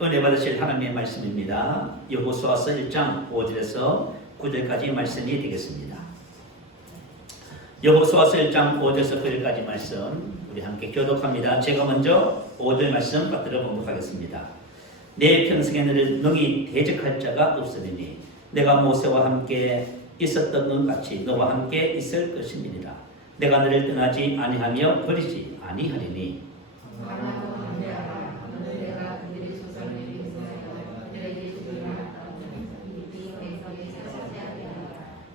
은혜 받으실 하나님의 말씀입니다. 여호수아서 1장 5절에서 9절까지 말씀이 되겠습니다. 여호수아서 1장 5절에서 9절까지 말씀 우리 함께 교독합니다. 제가 먼저 5절 말씀 받들어 봉독하겠습니다. 내 평생에 너를 능히 대적할 자가 없으리니 내가 모세와 함께 있었던 것 같이 너와 함께 있을 것입니다. 내가 너를 떠나지 아니하며 버리지 아니하리니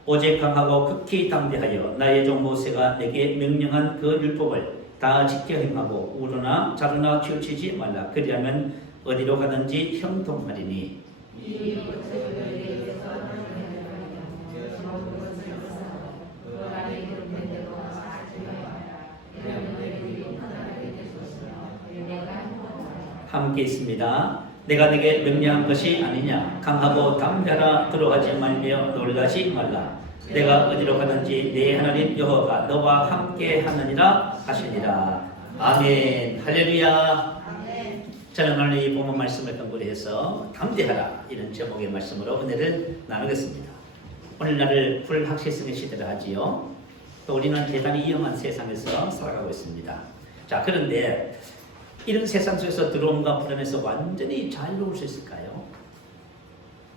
오직 강하고 극히 담대하여 나의 종 모세가 내게 명령한 그 율법을 다 지켜 행하고 우르나 자르나 치우치지 말라. 그리하면 어디로 가든지 형통하리니 함께 있습니다. 내가 네게 명령한 것이 아니냐. 강하고 담대하라. 두려워하지 말며 놀라지 말라. 내가 어디로 가든지 내 하나님 여호와가 너와 함께 하느니라 하시니라. 아멘. 할렐루야. 저는 오늘 이 본문 말씀을 근거로 해서 담대하라 이런 제목의 말씀으로 은혜를 나누겠습니다. 오늘날을 불확실성의 시대라 하지요. 또 우리는 대단히 위험한 세상에서 살아가고 있습니다. 자, 그런데 이런 세상 속에서 두려움과 불안에서 완전히 자유로울 수 있을까요?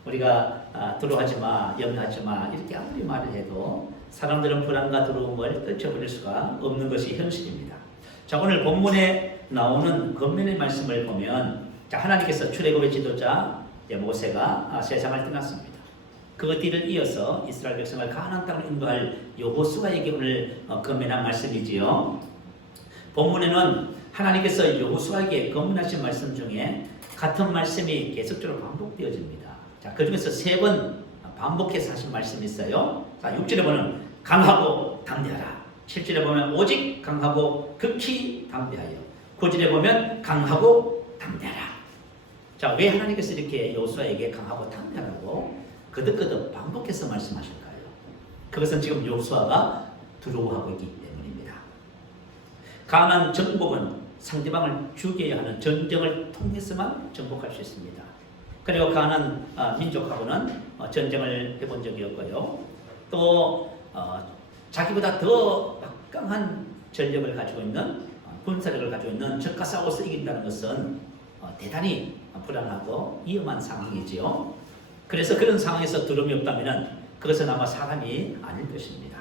우리가 두려워하지 마, 염려하지 마 이렇게 아무리 말을 해도 사람들은 불안과 두려움을 떨쳐버릴 수가 없는 것이 현실입니다. 자, 오늘 본문에 나오는 겉면의 말씀을 보면 자, 하나님께서 출애굽의 지도자 모세가 세상을 떠났습니다. 그 뒤를 이어서 이스라엘 백성을 가나안 땅으로 인도할 여호수아에게 오늘 겉면한 말씀이지요. 본문에는 하나님께서 여호수아에게 검문하신 말씀 중에 같은 말씀이 계속적으로 반복되어집니다. 자, 그 중에서 3번 반복해서 하신 말씀이 있어요. 자, 6절에 보면 강하고 담대하라. 7절에 보면 오직 강하고 극히 담대하여. 9절에 보면 강하고 담대하라. 자, 왜 하나님께서 이렇게 여호수아에게 강하고 담대하라고 거듭거듭 반복해서 말씀하실까요? 그것은 지금 여호수아가 두려워하고 있기 때문입니다. 가나안 정복은 상대방을 죽여야 하는 전쟁을 통해서만 정복할 수 있습니다. 그리고 가나안 민족하고는 전쟁을 해본 적이 없고요. 또 자기보다 더 막강한 전력을 가지고 있는 군사력을 가지고 있는 적과 싸워서 이긴다는 것은 대단히 불안하고 위험한 상황이지요. 그래서 그런 상황에서 두려움이 없다면 그것은 아마 사람이 아닐 것입니다.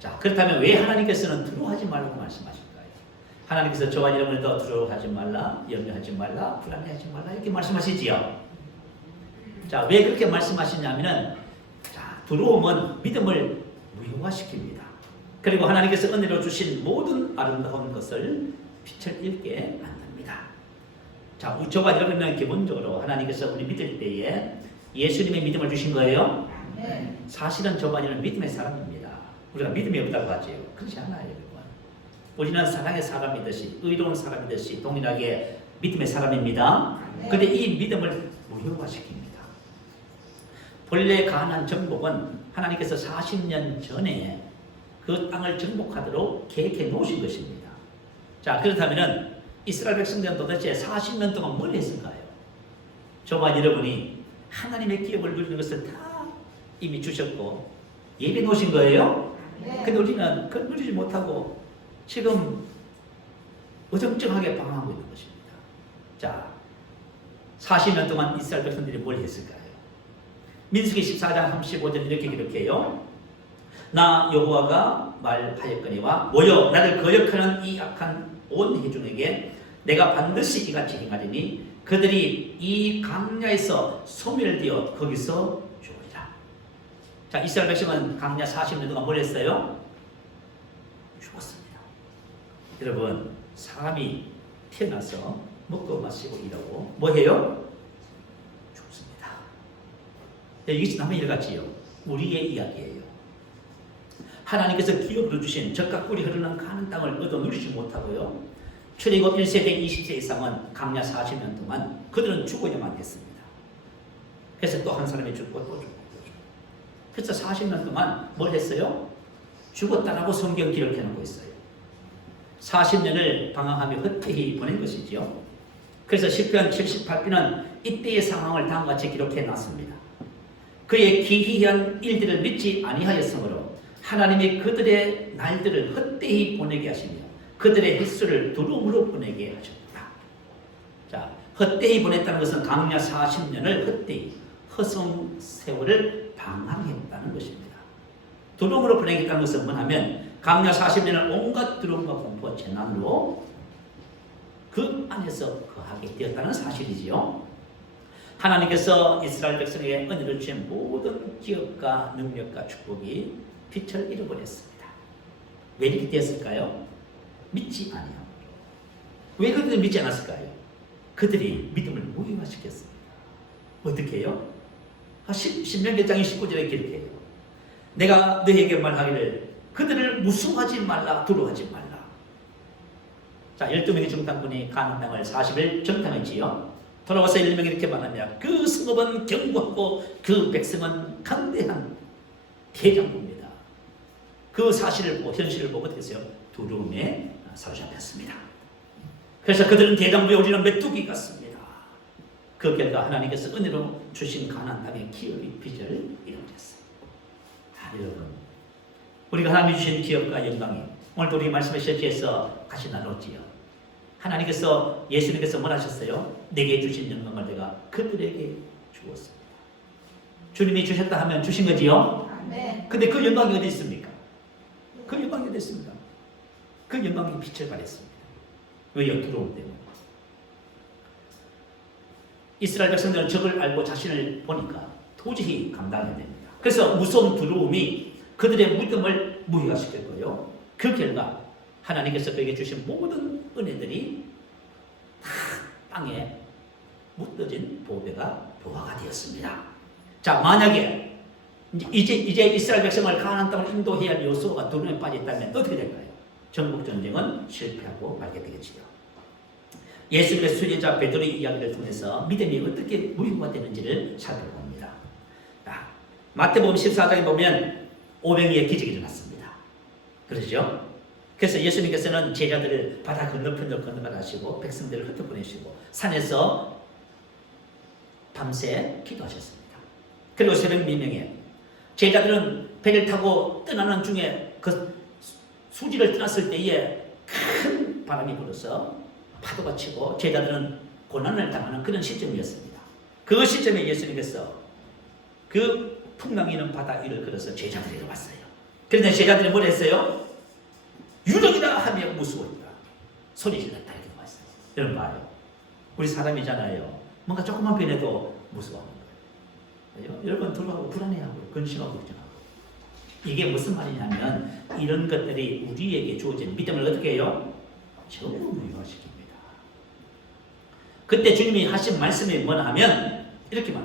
자, 그렇다면 왜 하나님께서는 두려워하지 말라고 말씀하실까요? 하나님께서 저와 여러분도 두려워하지 말라, 염려하지 말라, 불안해하지 말라 이렇게 말씀하시지요. 자, 왜 그렇게 말씀하시냐면은 자, 두려움은 믿음을 무효화시킵니다. 그리고 하나님께서 은혜로 주신 모든 아름다운 것을 빛을 잃게 만듭니다. 자, 저와 여러분은 기본적으로 하나님께서 우리 믿을 때에 예수님의 믿음을 주신 거예요. 사실은 저와 여러분은 믿음의 사람입니다. 우리가 믿음이 없다고 하지요. 그렇지 않아요, 여러분. 우리는 사랑의 사람이듯이 의로운 사람이듯이 동일하게 믿음의 사람입니다. 그런데 이 믿음을 무효화시킵니다. 본래 가나안 정복은 하나님께서 40년 전에 그 땅을 정복하도록 계획해 놓으신 것입니다. 자, 그렇다면 이스라엘 백성들은 도대체 40년 동안 뭘 했을까요? 저와 여러분이 하나님의 기업을 누리는 것을 다 이미 주셨고 예비해 놓으신 거예요. 그런데 우리는 그걸 누리지 못하고 지금 어정쩡하게 방황하고 있는 것입니다. 자, 40년 동안 이스라엘 백성들이 뭘 했을까요? 민수기 14장 35절 이렇게 기록해요. 나 여호와가 말하였거니와 모여 나를 거역하는 이 악한 온 회중에게 내가 반드시 이같이 행하리니 그들이 이 강야에서 소멸되어 거기서 죽으리라. 자, 이스라엘 백성은 강야 40년 동안 뭘 했어요? 죽었습니다. 여러분, 사람이 태어나서 먹고 마시고 일하고 뭐 해요? 죽습니다. 이것이 남의 일 같지요. 우리의 이야기예요. 하나님께서 기업으로 주신 젖과 꿀이 흐르는 가나안 땅을 얻어 누리지 못하고요. 출애굽 1세대 20세 이상은 강야 40년 동안 그들은 죽어야만 했습니다. 그래서 또 한 사람이 죽고 또 죽고 또 죽고. 그래서 40년 동안 뭘 했어요? 죽었다라고 성경 기록해 놓고 있어요. 40년을 방황하며 헛되이 보낸 것이죠. 그래서 시편 78편은 이때의 상황을 다음과 같이 기록해 놨습니다. 그의 기이한 일들을 믿지 아니하였으므로 하나님이 그들의 날들을 헛되이 보내게 하시며 그들의 횟수를 두루뭉로 보내게 하셨다. 자, 헛되이 보냈다는 것은 강야 40년을 헛되이 허송 세월을 방황했다는 것입니다. 두루뭉로 보내겠다는 것은 뭐냐면 강야 40년을 온갖 두려움과 공포 재난으로 그 안에서 거하게 되었다는 사실이지요. 하나님께서 이스라엘 백성에게 은혜를 주신 모든 기업과 능력과 축복이 빛을 잃어버렸습니다. 왜 이렇게 되었을까요? 믿지 아니하고. 왜 그들이 믿지 않았을까요? 그들이 믿음을 무효화시켰습니다. 어떻게 해요? 신명기 장 19절에 기록해요. 내가 너에게 말하기를 그들을 무수하지 말라, 두려워하지 말라. 자, 12명의 정탐꾼이 가나안 땅을 40일 정탐했지요. 돌아와서 1명이 이렇게 말하냐. 그 성읍은 견고하고 그 백성은 강대한 대장부입니다. 그 사실을 보고 현실을 보고 어떻게 했어요? 두려움에 사로잡혔습니다. 그래서 그들은 대장부에 우리는 메뚜기 같습니다. 그 결과 하나님께서 은혜로 주신 가나안 땅의 기업이 빚을 잃어버렸어요. 여러분, 우리가 하나님이 주신 기업과 영광이 오늘도 우리 말씀의 실제에서 같이 나눴지요. 하나님께서 예수님께서 뭘 하셨어요? 내게 주신 영광을 내가 그들에게 주었습니다. 주님이 주셨다 하면 주신 거지요? 네. 근데 그 영광이 어디 있습니까? 그 영광이 어디 있습니까? 그 영광이 빛을 발했습니다. 왜요? 두려움 때문에. 이스라엘 백성들은 적을 알고 자신을 보니까 도저히 감당이 안 됩니다. 그래서 무서운 두려움이 그들의 믿음을 무효화시켰고요. 그 결과 하나님께서 그에게 주신 모든 은혜들이 다 땅에 묻어진 보배가 부화가 되었습니다. 자, 만약에 이제 이스라엘 백성을 가나안 땅을 인도해야 할 요소가 두려움에 빠졌다면 어떻게 될까요? 전국 전쟁은 실패하고 말게 되겠지요. 예수님의 수제자 베드로의 이야기를 통해서 믿음이 어떻게 무효가 되는지를 살펴봅니다. 자, 마태복음 14장에 보면 오병이의 기적이 일어났습니다. 그렇죠? 그래서 예수님께서는 제자들을 바다 건너편으로 건너가라 하시고 백성들을 흩어보내시고 산에서 밤새 기도하셨습니다. 그리고 새벽 미명에 제자들은 배를 타고 떠나는 중에 그 수지를 떠났을 때에 큰 바람이 불어서 파도가 치고 제자들은 고난을 당하는 그런 시점이었습니다. 그 시점에 예수님께서 그 풍랑이 있는 바다 위를 걸어서 제자들에게 왔어요. 그런데 제자들이 뭘 했어요? 유령이다 하며 무서웠다. 소리 질렀다 이렇게 왔어요. 여러분 봐요. 우리 사람이잖아요. 뭔가 조금만 변해도 무서워하는 거예요. 여러분 두려워하고 불안해하고 근심하고 걱정하고. 이게 무슨 말이냐면 이런 것들이 우리에게 주어진 믿음을 어떻게 해요? 전부 무효화시킵니다. 그때 주님이 하신 말씀이 뭐냐 하면 이렇게 말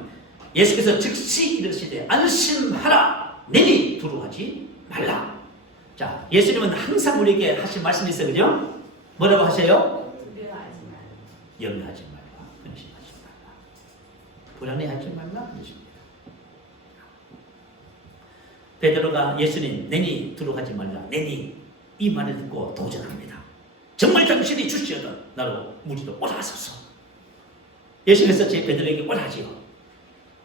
예수께서 즉시 이르시되 안심하라 내니 두려워하지 말라. 자, 예수님은 항상 우리에게 하신 말씀이 있어요. 그죠? 뭐라고 하세요? 두려워하지 말라. 염려하지 말라. 근심하지 말라. 불안해하지 말라. 그러십니다. 베드로가 예수님 내니 두려워하지 말라. 내니 이 말을 듣고 도전합니다. 정말 당신이 주시어도 나로 무리로 올라가소서. 예수님께서 제 베드로에게 오라지요.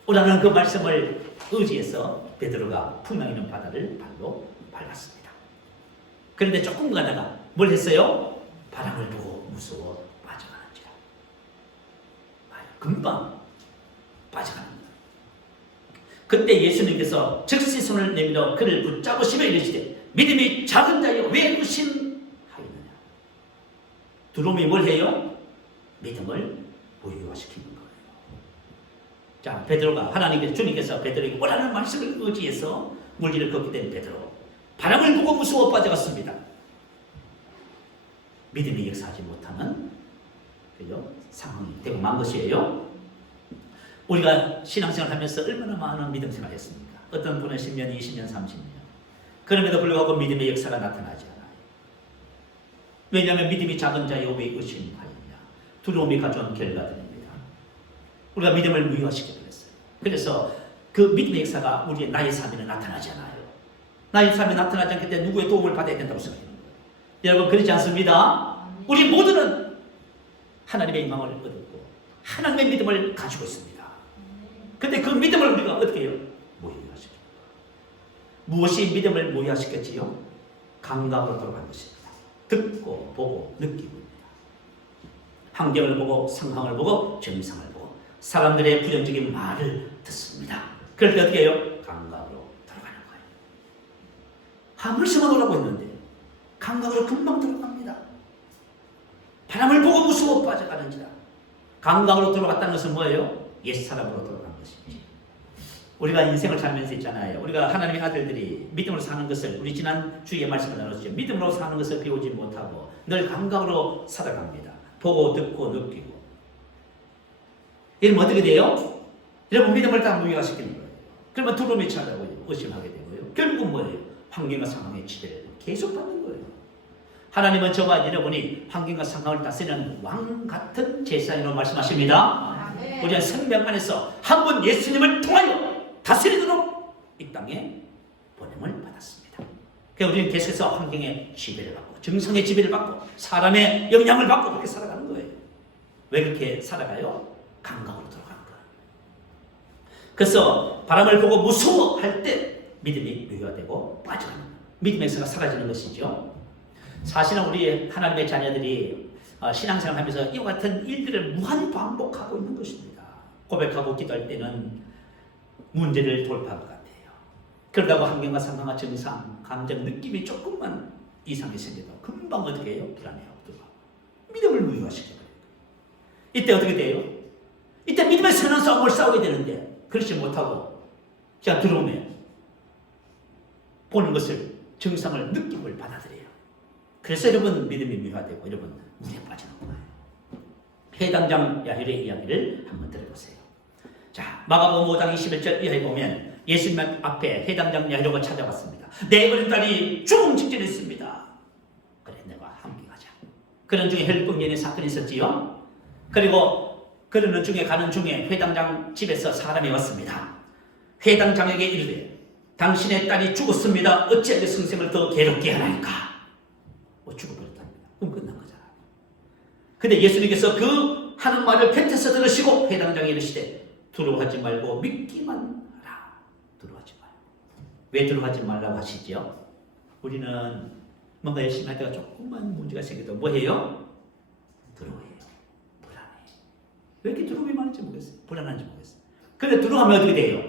오라는 그 말씀을 의지해서 베드로가 풍랑 있는 바다를 발로 밟았습니다. 그런데 조금 가다가 뭘 했어요? 바람을 보고 무서워 빠져가는지라. 금방 빠져가는 거예요. 그때 예수님께서 즉시 손을 내밀어 그를 붙잡으시며 이르시되 믿음이 작은 자여 왜 의심하였느냐. 두려움이 뭘 해요? 믿음을 무효화시키는 거예요. 자, 베드로가 주님께서 베드로에게 오라는 말씀을 의지해서 물길을 걷게 된 베드로. 바람을 보고 무서워 빠져갔습니다. 믿음이 역사하지 못하는 그죠? 상황이 되고 만 것이에요. 우리가 신앙생활 하면서 얼마나 많은 믿음 생활을 했습니까? 어떤 분은 10년, 20년, 30년. 그럼에도 불구하고 믿음의 역사가 나타나지 않아요. 왜냐하면 믿음이 작은 자여 왜 의심하였냐. 두려움이 가져온 결과들입니다. 우리가 믿음을 무효화시켜버렸어요. 그래서 그 믿음의 역사가 우리의 나의 삶에는 나타나지 않아요. 나의 삶에 나타나지 않기 때문에 누구의 도움을 받아야 된다고 생각하는 거예요. 여러분 그렇지 않습니다? 우리 모두는 하나님의 영광을 얻었고 하나님의 믿음을 가지고 있습니다. 근데 그 믿음을 우리가 어떻게 해요? 무효화시켜요. 무엇이 믿음을 무효화시켰지요? 감각으로 돌아간 것입니다. 듣고 보고 느끼고 환경을 보고 상황을 보고 증상을 보고 사람들의 부정적인 말을 듣습니다. 그럴 때 어떻게 해요? 감각으로 돌아가는 거예요. 하물쇠만 오라고 했는데 감각으로 금방 들어갑니다. 바람을 보고 무서워 빠져가는지라. 감각으로 들어갔다는 것은 뭐예요? 옛사람으로 들어간 것이지. 우리가 인생을 살면서 있잖아요. 우리가 하나님의 아들들이 믿음으로 사는 것을 우리 지난 주에 말씀을 나눴죠. 믿음으로 사는 것을 배우지 못하고 늘 감각으로 살아갑니다. 보고 듣고 느끼고. 이러면 어떻게 돼요? 여러분 믿음을 다 무효화시키는 거예요. 그러면 두려움이 찾아오고 의심하게 되고요. 결국은 뭐예요? 환경과 상황의 지배를 계속 받는 거예요. 하나님은 저와 여러분이 환경과 상황을 다스리는 왕 같은 제사장으로 말씀하십니다. 우리는 생명 안에서 한 번 예수님을 통하여 다스리도록 이 땅에 보냄을 받았습니다. 그래서 우리는 계속해서 환경의 지배를 받고 정성의 지배를 받고 사람의 영향을 받고 그렇게 살아가는 거예요. 왜 그렇게 살아가요? 감각으로 들어가는 거예요. 그래서 바람을 보고 무서워할 때 믿음이 무효화되고 빠져가는 거예요. 믿음의 역사가 사라지는 것이죠. 사실은 우리 하나님의 자녀들이 신앙생활을 하면서 이와 같은 일들을 무한 반복하고 있는 것입니다. 고백하고 기도할 때는 문제를 돌파할 것 같아요. 그러다가 환경과 상황과 증상, 감정, 느낌이 조금만 이상이 생겨도 금방 어떻게 해요? 불안해하고 들어가고 믿음을 무효화시켜버려요. 이때 어떻게 돼요? 이때 믿음의 선한 싸움을 싸우게 되는데 그렇지 못하고 그냥 들어오면 보는 것을 증상을 느낌을 받아들여요. 그래서 여러분 믿음이 무효화되고 여러분 물에 빠지는 거예요. 회당장 야힐의 이야기를 한번 들어보세요. 자, 마가복음 5장 21절 이하에 보면 예수님 앞에 회당장 야힐과 찾아왔습니다. 내 어린 딸이 죽음 직전에 있습니다. 그래, 내가 함께 가자. 그런 중에 혈병연의 사건이 있었지요. 그리고 그러는 중에 가는 중에 회당장 집에서 사람이 왔습니다. 회당장에게 이르되 당신의 딸이 죽었습니다. 어찌하여 성생을 더 괴롭게 하나이까? 죽어버렸답니다. 그럼 끝난 거잖아요. 근데 예수님께서 그 하는 말을 뱉어서 들으시고 회당장에 이르시되 두려워하지 말고 믿기만 하라. 두려워하지 말고. 왜 두려워하지 말라고 하시죠? 우리는 뭔가 열심히 할 때가 조금만 문제가 생겨도 뭐해요? 두려워해요. 불안해요. 왜 이렇게 두려움이 많은지 모르겠어요. 불안한지 모르겠어요. 근데 두려워하면 어떻게 돼요?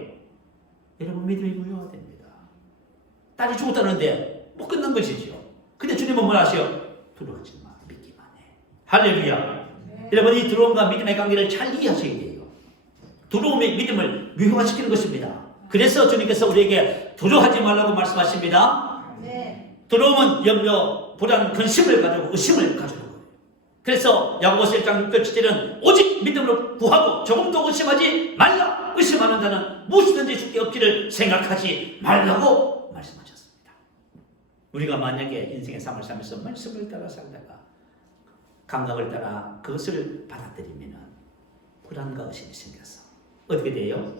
여러분 믿음이 무효화됩니다. 딸이 죽었다는데 뭐 끝난 것이죠. 근데 주님은 뭐라 하셔요? 두려워하지 마. 믿기만 해. 할렐루야. 네. 여러분 이 두려움과 믿음의 관계를 잘 이해하셔야 돼요. 두려움이 믿음을 무효화시키는 것입니다. 그래서 주님께서 우리에게 두려워하지 말라고 말씀하십니다. 네. 두려움은 염려, 불안, 근심을 가지고 의심을 가지는 거예요. 그래서 야고보서 1장 6절 7절은 오직 믿음으로 구하고 조금도 의심하지 말라. 의심하는 자는 무엇이든지 주께 없기를 생각하지 말라고 말씀하셨습니다. 우리가 만약에 인생의 삶을 살면서 말씀을 따라 살다가 감각을 따라 그것을 받아들이면 불안과 의심이 생겨서 어떻게 돼요?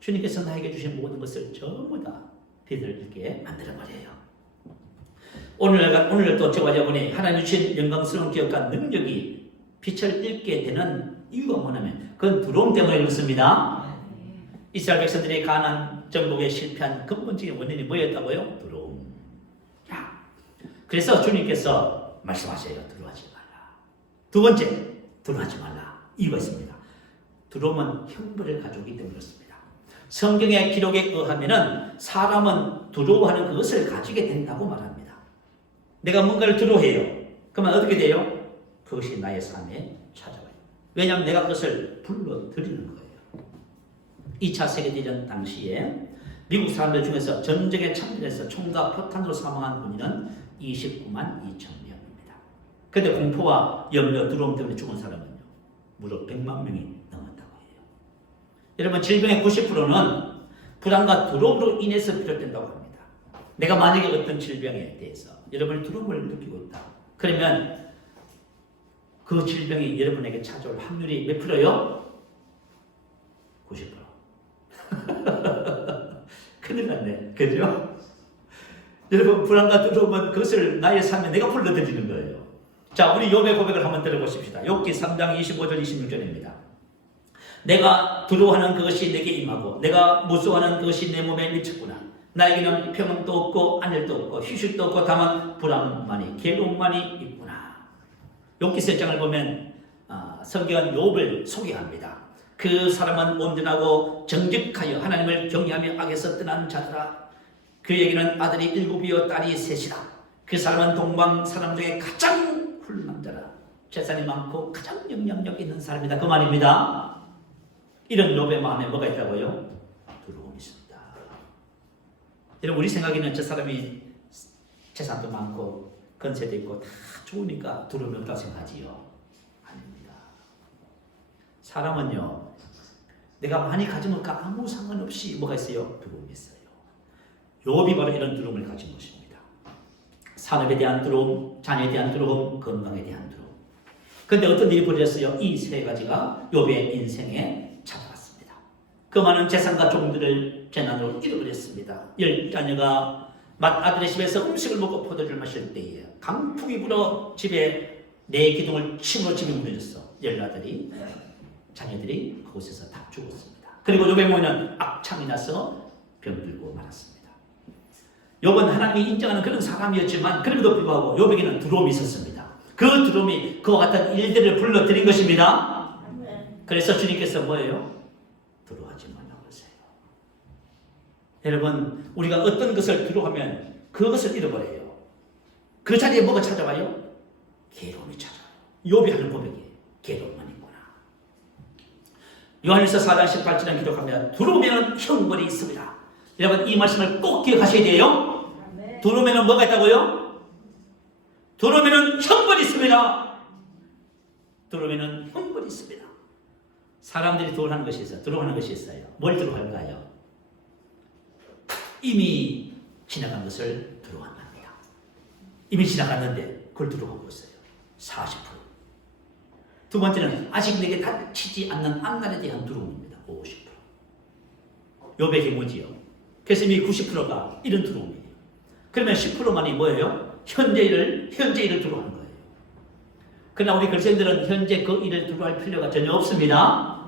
주님께서 나에게 주신 모든 것을 전부 다 빛을 잃게 만들어버려요. 오늘 또 저와 여러분이 하나님 주신 영광스러운 기억과 능력이 빛을 잃게 되는 이유가 뭐냐면 그건 두려움 때문에 그렇습니다. 이스라엘 백성들이 가나안 정복에 실패한 근본적인 원인이 뭐였다고요? 두려움. 그래서 주님께서 말씀하셔요. 두려워하지 말라. 두 번째, 두려워하지 말라. 이유가 있습니다. 두려움은 형벌을 가져오기 때문에 그렇습니다. 성경의 기록에 의하면 사람은 두려워하는 그것을 가지게 된다고 말합니다. 내가 뭔가를 두려워해요. 그러면 어떻게 돼요? 그것이 나의 삶에 찾아와요. 왜냐하면 내가 그것을 불러들이는 거예요. 2차 세계대전 당시에 미국 사람들 중에서 전쟁에 참전해서 총과 포탄으로 사망한 군인은 29만 2천 명입니다. 그런데 공포와 염려, 두려움 때문에 죽은 사람은요, 무려 100만 명이 넘었다고 해요. 여러분, 질병의 90%는 불안과 두려움으로 인해서 비롯된다고 합니다. 내가 만약에 어떤 질병에 대해서 여러분이 두려움을 느끼고 있다. 그러면 그 질병이 여러분에게 찾아올 확률이 몇 프로요? 90%. 큰일 났네. 그죠? 여러분, 불안과 두려움은 그것을 나의 삶에 내가 불러들이는 거예요. 자, 우리 욥의 고백을 한번 들어보십시다. 욥기 3장 25절 26절입니다. 내가 두려워하는 그것이 내게 임하고 내가 무서워하는 그것이 내 몸에 미쳤구나. 나에게는 평안도 없고 안일도 없고 휴식도 없고 다만 불안만이 괴로움만이 있구나. 욥기 3장을 보면 성경은 욥을 소개합니다. 그 사람은 온전하고 정직하여 하나님을 경외하며 악에서 떠난 자더라. 그에게는 아들이 7이요 딸이 3이라. 그 사람은 동방 사람 중에 가장 훌륭한 자라. 재산이 많고 가장 영향력 있는 사람이다. 그 말입니다. 이런 욥의 마음에 뭐가 있다고요? 두려움이 있습니다. 여러분, 우리 생각에는 저 사람이 재산도 많고 건세도 있고 다 좋으니까 두려움이 없다고 생각하지요. 아닙니다. 사람은요, 내가 많이 가지면 아무 상관없이 뭐가 있어요? 두려움이 있어요. 욥이 바로 이런 두려움을 가진 것입니다. 산업에 대한 두려움, 자녀에 대한 두려움, 건강에 대한 두려움. 그런데 어떤 일이 벌어졌어요? 이 세 가지가 욥의 인생에 찾아왔습니다. 그 많은 재산과 종들을 재난으로 잃어버렸습니다. 10자녀가 맏아들의 집에서 음식을 먹고 포도주를 마실 때에 강풍이 불어 집에 네 기둥을 침으로 집이 무너졌어. 10아들이 자녀들이 그곳에서 다 죽었습니다. 그리고 욥의 모에는 악창이 나서 병들고 말았습니다. 욥은 하나님이 인정하는 그런 사람이었지만 그럼에도 불구하고 욥에게는 두려움이 있었습니다. 그 두려움이 그와 같은 일들을 불러들인 것입니다. 그래서 주님께서 뭐예요? 두려워하지 말라고 하세요. 여러분, 우리가 어떤 것을 두려워하면 그것을 잃어버려요. 그 자리에 뭐가 찾아와요? 괴로움이 찾아와요. 욥이 하는 고백이에요. 괴로움만 있구나. 요한일서 4장 18절에 기록합니다. 두려우면 형벌이 있습니다. 여러분, 이 말씀을 꼭 기억하셔야 돼요. 두려우면 뭐가 있다고요? 두려우면 형벌이 있습니다. 두려우면 형벌이 있습니다. 사람들이 두려워하는 것이 있어요. 두려워하는 것이 있어요. 뭘 두려워할까요? 이미 지나간 것을 두려워합니다. 이미 지나갔는데 그걸 두려워하고 있어요. 40%. 두 번째는 아직 내게 닥치지 않는 앞날에 대한 두려움입니다. 50%. 욥의 경우지요. 그래서 이미 90%가 이런 두려움이에요. 그러면 10%만이 뭐예요? 현재 일을 두려워하는 거예요. 그러나 우리 그리스도인들은 현재 그 일을 두려워할 필요가 전혀 없습니다.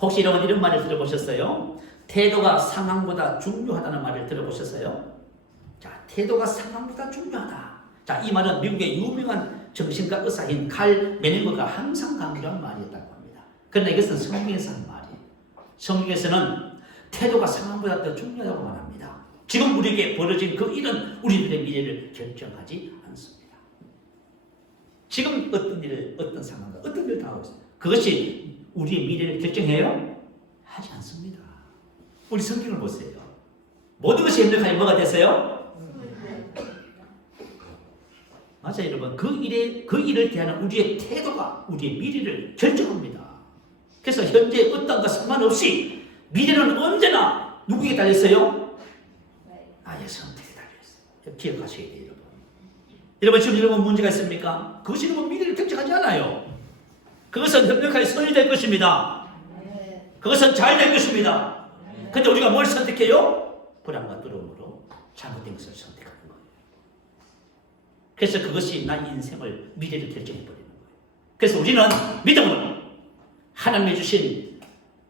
혹시 이런 말을 들어보셨어요? 태도가 상황보다 중요하다는 말을 들어보셨어요? 자, 태도가 상황보다 중요하다. 자, 이 말은 미국의 유명한 정신과 의사인 칼 메닝거가 항상 강조한 말이었다고 합니다. 그러나 이것은 성경에서 한 말이에요. 성경에서는 태도가 상황보다 더 중요하다고 말합니다. 지금 우리에게 벌어진 그 일은 우리들의 미래를 결정하지 않습니다. 지금 어떤 일을, 어떤 상황과 어떤 일을 당하고 있습니다. 그것이 우리의 미래를 결정해요? 하지 않습니다. 우리 성경을 보세요. 모든 것이 행복하게 뭐가 됐어요? 맞아요, 여러분. 그 일을 대하는 우리의 태도가 우리의 미래를 결정합니다. 그래서 현재 어떤 것 상관없이 미래는 언제나 누구에게 달렸어요? 나의 선택에 달려있어요. 기억하셔야 돼요, 여러분. 여러분, 지금 여러분 문제가 있습니까? 그것이 여러분 미래를 결정하지 않아요. 그것은 협력하게 선이 될 것입니다. 그것은 잘 될 것입니다. 근데 우리가 뭘 선택해요? 불안과 두려움으로 잘못된 것을 선택하는 거예요. 그래서 그것이 나의 인생을, 미래를 결정해버리는 거예요. 그래서 우리는 믿음으로 하나님이 주신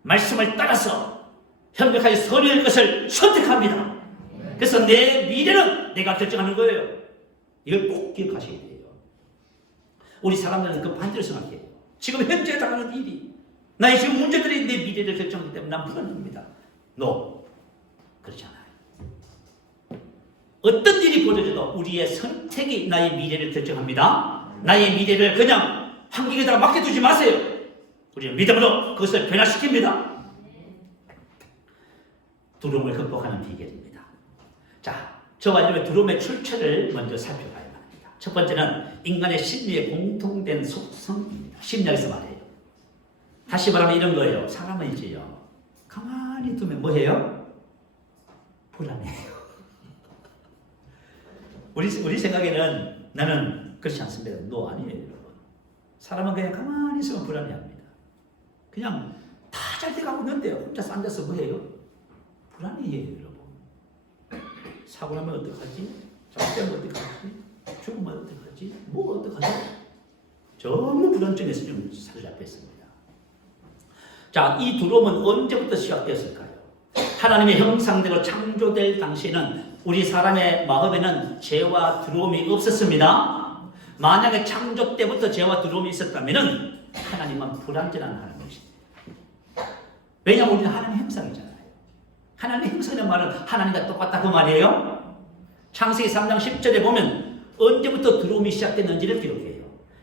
말씀을 따라서 협력하게 선이 될 것을 선택합니다. 그래서 내 미래는 내가 결정하는 거예요. 이걸 꼭 기억하셔야 돼요. 우리 사람들은 그 반대로 생각해요. 지금 현재 당하는 일이, 나의 지금 문제들이 내 미래를 결정하기 때문에 난 불안합니다. No, 그렇지 않아요. 어떤 일이 벌어져도 우리의 선택이 나의 미래를 결정합니다. 나의 미래를 그냥 환경에다가 맡겨두지 마세요. 우리는 믿음으로 그것을 변화시킵니다. 두려움을 극복하는 비결입니다. 자, 저와 여러분의 두려움의 출처를 먼저 살펴봐야 합니다. 첫 번째는 인간의 심리의 공통된 속성입니다. 심리학에서 말해요. 다시 말하면 이런 거예요. 사람은 이제요, 가만히 두면 뭐해요? 불안해요. 우리 생각에는 나는 그렇지 않습니다. 너 아니에요, 여러분. 사람은 그냥 가만히 있으면 불안해합니다. 그냥 다 잘 돼가고 있는데 혼자서 앉아서 뭐해요? 불안해해요, 여러분. 사고 나면 어떡하지? 잘못되면 어떡하지? 죽으면 어떡하지? 뭐 어떡하지? 전부 불안증에서 좀 사로잡혀 있습니다. 자, 이 두려움은 언제부터 시작되었을까요? 하나님의 형상대로 창조될 당시에는 우리 사람의 마음에는 죄와 두려움이 없었습니다. 만약에 창조 때부터 죄와 두려움이 있었다면 하나님은 불완전한 하나님이십니다. 왜냐하면 우리는 하나님의 형상이잖아요. 하나님의 형상이라는 말은 하나님과 똑같다 그 말이에요. 창세기 3장 10절에 보면 언제부터 두려움이 시작됐는지를 기록해요.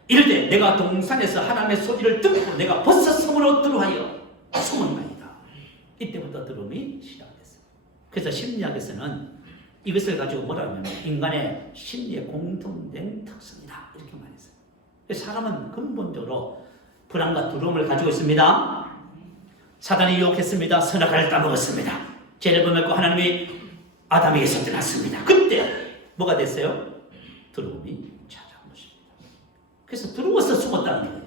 이럴 때 내가 동산에서 하나님의 소리를 듣고 내가 벌써 성으로 들어하여 소문나이다. 이때부터 두려움이 시작됐어요. 그래서 심리학에서는 이것을 가지고 뭐라 하면 인간의 심리의 공통된 특성이다 이렇게 말했어요. 사람은 근본적으로 불안과 두려움을 가지고 있습니다. 사단이 유혹했습니다. 선악과를 따먹었습니다. 죄를 범했고 하나님이 아담에게서 떠났습니다. 그때 뭐가 됐어요? 두려움이 찾아온 것입니다. 그래서 두려워서 숨었다는 거예요.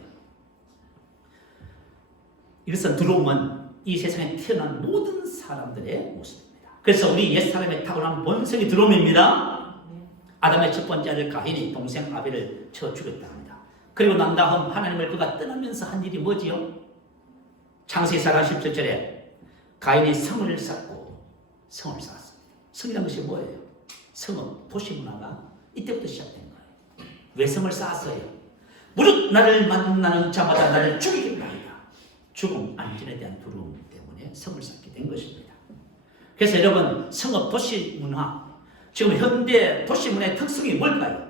이것은 두려움은 이 세상에 태어난 모든 사람들의 모습입니다. 그래서 우리 옛사람의 타고난 본성이 두려움입니다. 아담의 첫 번째 아들 가인이 동생 아벨을 쳐 죽였다 합니다. 그리고 난 다음 하나님을 그가 떠나면서 한 일이 뭐지요? 창세기 4장 17절에 가인이 성을 쌓고 성을 쌓았습니다. 성이라는 것이 뭐예요? 성은 도시 문화가 이때부터 시작된 거예요. 왜 성을 쌓았어요? 무릇 나를 만나는 자마다 나를 죽이겠나이다. 죽음, 안전에 대한 두려움 때문에 성을 쌓게 된 것입니다. 그래서 여러분, 성읍 도시 문화, 지금 현대 도시 문화의 특성이 뭘까요?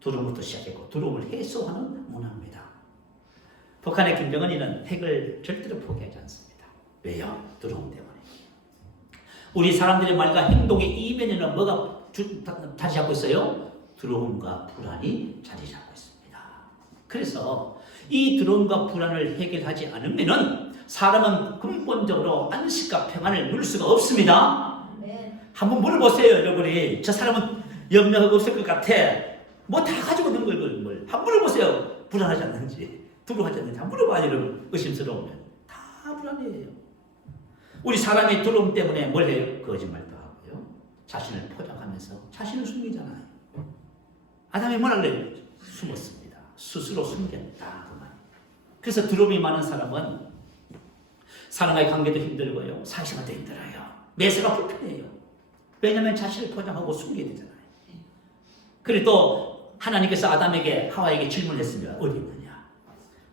두려움부터 시작했고 두려움을 해소하는 문화입니다. 북한의 김정은이는 핵을 절대로 포기하지 않습니다. 왜요? 두려움 때문에. 우리 사람들의 말과 행동의 이면에는 뭐가 자리 잡고 있어요? 두려움과 불안이 자리 잡고 있습니다. 그래서 이 두려움과 불안을 해결하지 않으면 사람은 근본적으로 안식과 평안을 누릴 수가 없습니다. 네. 한번 물어보세요, 여러분이. 저 사람은 염려가 없을 것 같아. 뭐 다 가지고 있는 걸 한번 물어보세요. 불안하지 않는지, 두려워하지 않는지 한번 물어봐요, 여러분. 의심스러우면. 다 불안해요. 우리 사람이 두려움 때문에 뭘 해요? 거짓말도 하고요. 자신을 포장하면서 자신을 숨기잖아요. 아담이 뭐라 그래요? 숨었습니다. 스스로 숨겼다. 그 말. 그래서 두려움이 많은 사람은 사람과의 관계도 힘들고요. 사회생활도 힘들어요. 매사가 불편해요. 왜냐하면 자신을 포장하고 숨겨야 되잖아요. 그리고 또 하나님께서 아담에게 하와에게 질문했습니다. 어디 있느냐?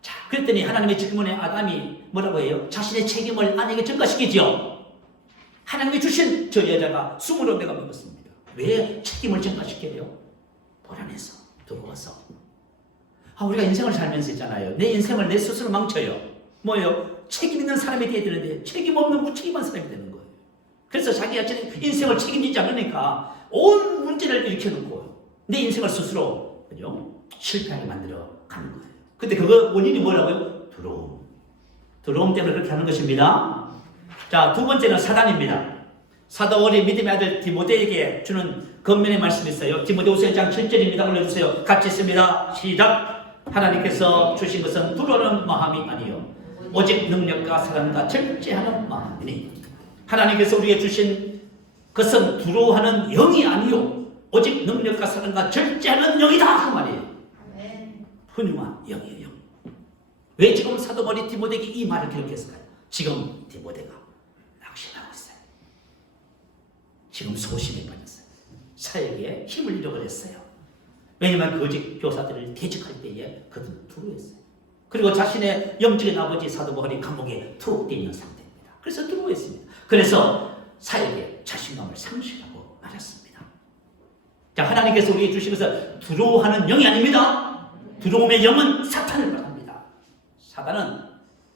자, 그랬더니 하나님의 질문에 아담이 뭐라고 해요? 자신의 책임을 아내에게 전가시키죠. 하나님이 주신 저 여자가 숨으로 내가 먹었습니다. 왜 책임을 전가시켜요? 불안해서, 두려워서. 우리가 인생을 살면서 있잖아요. 내 인생을 내 스스로 망쳐요. 뭐예요? 책임 있는 사람이 되어야 되는데 책임 없는 무책임한 사람이 되는 거예요. 그래서 자기 자신의 인생을 책임지지 않으니까 온 문제를 일으켜놓고 내 인생을 스스로 그죠? 실패하게 만들어 가는 거예요. 근데 그거 원인이 뭐라고요? 두려움. 두려움 때문에 그렇게 하는 것입니다. 자, 두 번째는 사단입니다. 사도 바울이 믿음의 아들 디모데에게 주는 권면의 말씀이 있어요. 디모데후서 1장 7절입니다. 올려주세요. 같이 있습니다. 시작. 하나님께서 주신 것은 두려워하는 마음이 아니요 오직 능력과 사랑과 절제하는 마음이니. 하나님께서 우리에게 주신 것은 두려워하는 영이 아니요 오직 능력과 사랑과 절제하는 영이다 그 말이에요. 훌륭한 영이에요. 영. 왜 지금 사도 바울이 디모데에게 이 말을 기록했을까요? 지금 디모데가 낙심하고 있어요. 지금 소심에 빠졌어요. 사역에 힘을 잃어버렸어요. 왜냐하면 거짓 교사들을 대적할 때에 그들은 두려워했어요. 그리고 자신의 영적인 아버지 사도 바울이 감옥에 투옥되어 있는 상태입니다. 그래서 두려워했습니다. 그래서 사역에 자신감을 상실하고 말았습니다. 자, 하나님께서 우리에게 주신 것은 두려워하는 영이 아닙니다. 두려움의 영은 사탄을 말합니다. 사단은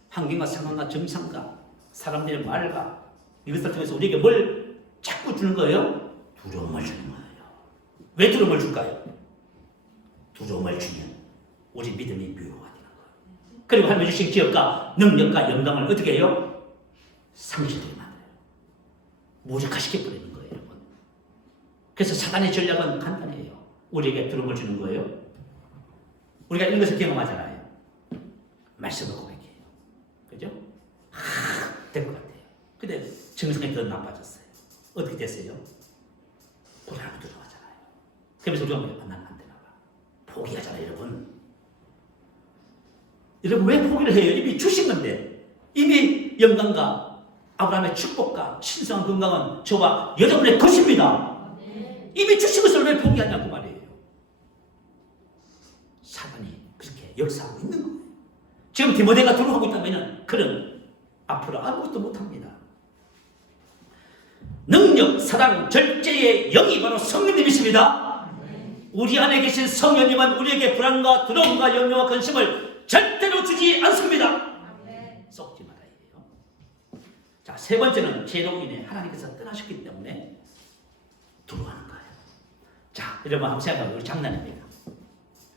환경과 상황과 정상과 사람들의 말과 이것을 통해서 우리에게 뭘 자꾸 주는 거예요? 두려움을 주는 거예요. 왜 두려움을 줄까요? 두려움을 주면 우리 믿음이 묘화되는 거예요. 그리고 하나님이 주신 기업과 능력과 영광을 어떻게 해요? 상실되게 만들어요. 무력화시켜버리는 거예요. 그래서 사단의 전략은 간단해요. 우리에게 두려움을 주는 거예요. 우리가 이런 것을 경험하잖아요. 말씀을 고백해요. 그죠? 될 것 같아요. 근데 정성이 더 나빠졌어요. 어떻게 됐어요? 불안하고 두려워하잖아요. 그러면서 우리가 난 안 되나 봐. 포기하잖아요, 여러분. 여러분 왜 포기를 해요? 이미 주신 건데. 이미 영광과 아브라함의 축복과 신성한 건강은 저와 여러분의 것입니다. 이미 주신 것을 왜 포기하냐고 말이에요. 사단이 그렇게 역사하고 있는 거예요. 지금 디모데가 두려워하고 있다면 그는 앞으로 아무것도 못합니다. 능력, 사랑, 절제의 영이 바로 성령님이십니다. 우리 안에 계신 성령님은 우리에게 불안과 두려움과 염려와 근심을 절대로 주지 않습니다. 썩지 말아야 돼요. 자, 세 번째는 죄로 인해 하나님께서 떠나셨기 때문에 두려워하는 거예요. 자, 여러분 한번 생각해보면 우리 장난입니다.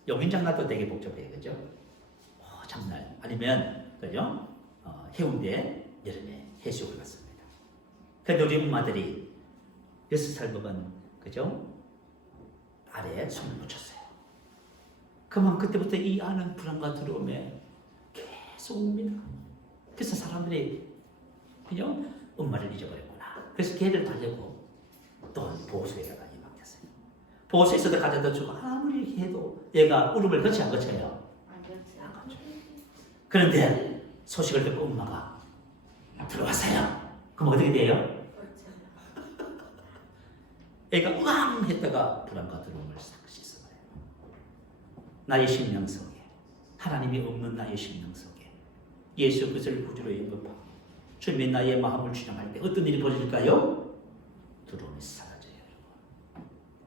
용인 장난도 되게 복잡해요. 그죠? 장난 아니면 그죠? 해운대 여름에 해수욕을 갔습니다. 근데 우리 엄마들이 6살 먹은 그죠? 아래에 손을 묻혔어요. 그만 그때부터 이 아는 불안과 두려움에 계속 옵니다. 그래서 사람들이 그죠? 엄마를 잊어버렸구나. 그래서 걔를 달래고 또 보호소에다가 맡겼어요. 보호소에서도 가져다 주고 아무리 해도 얘가 울음을 거치 안 거쳐요. 그런데 소식을 듣고 엄마가 들어왔어요. 그럼 어떻게 돼요? 애가 우왕 했다가 불안과 두려움을 싹 씻어버려요. 나의 심령 속에 하나님이 없는 나의 심령 속에 예수 그리스도를 구주로 영접하고 주님의 나의 마음을 주장할 때 어떤 일이 벌어질까요? 두려움이 사라져요.